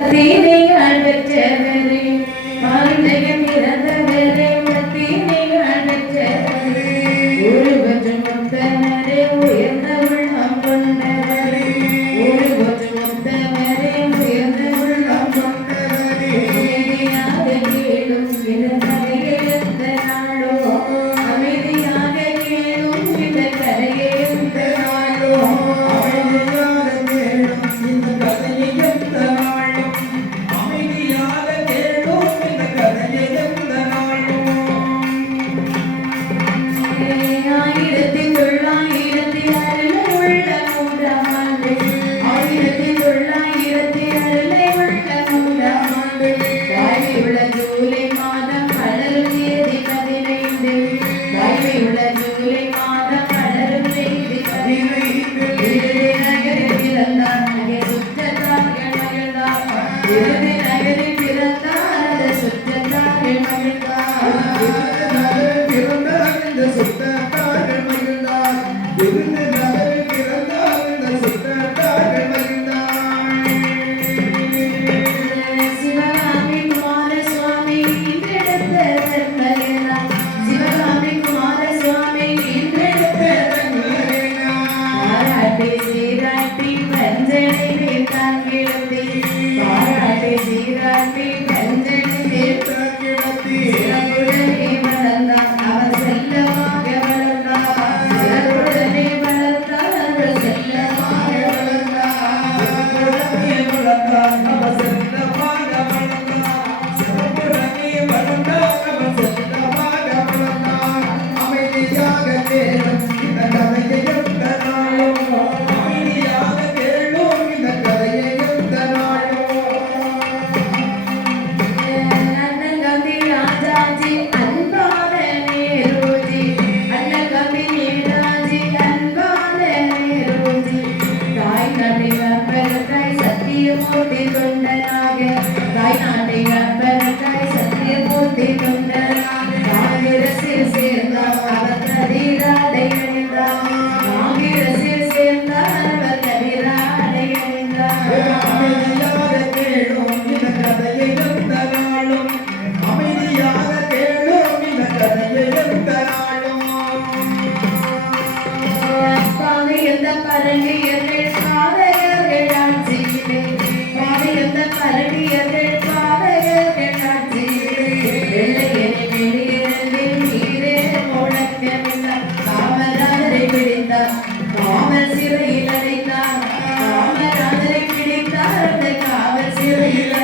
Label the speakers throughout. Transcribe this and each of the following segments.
Speaker 1: தீனைகள் பெற்றவரே Hallelujah. be good. காவல்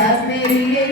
Speaker 1: Sabiriye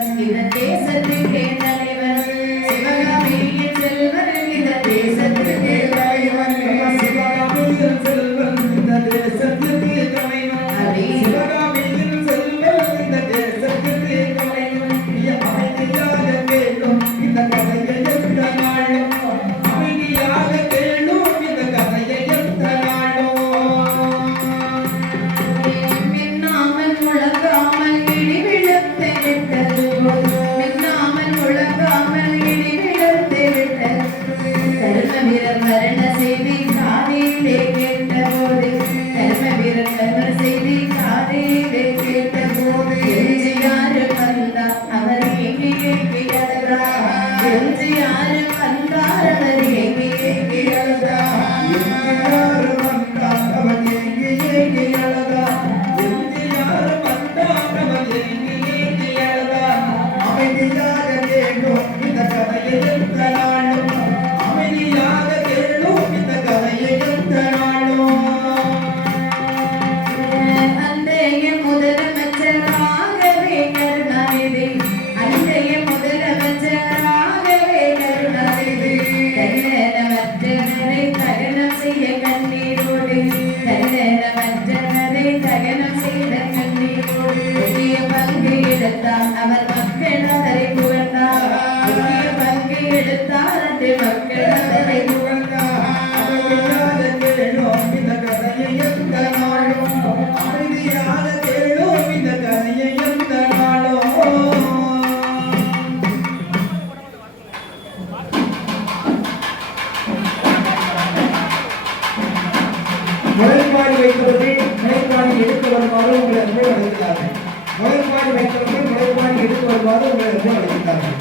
Speaker 1: vida desde யாரும்
Speaker 2: கண்டாரே முரண்பாடு வைப்பவர்கள் முறைப்பாடு எடுத்து வருமாறு உங்களை அன்பு அழைக்கிறார்கள் முறைப்பாடு வைத்தவர்கள் முறைப்பாடு எடுத்து வருமாறு உங்களை அன்பு அழைக்கிறார்கள்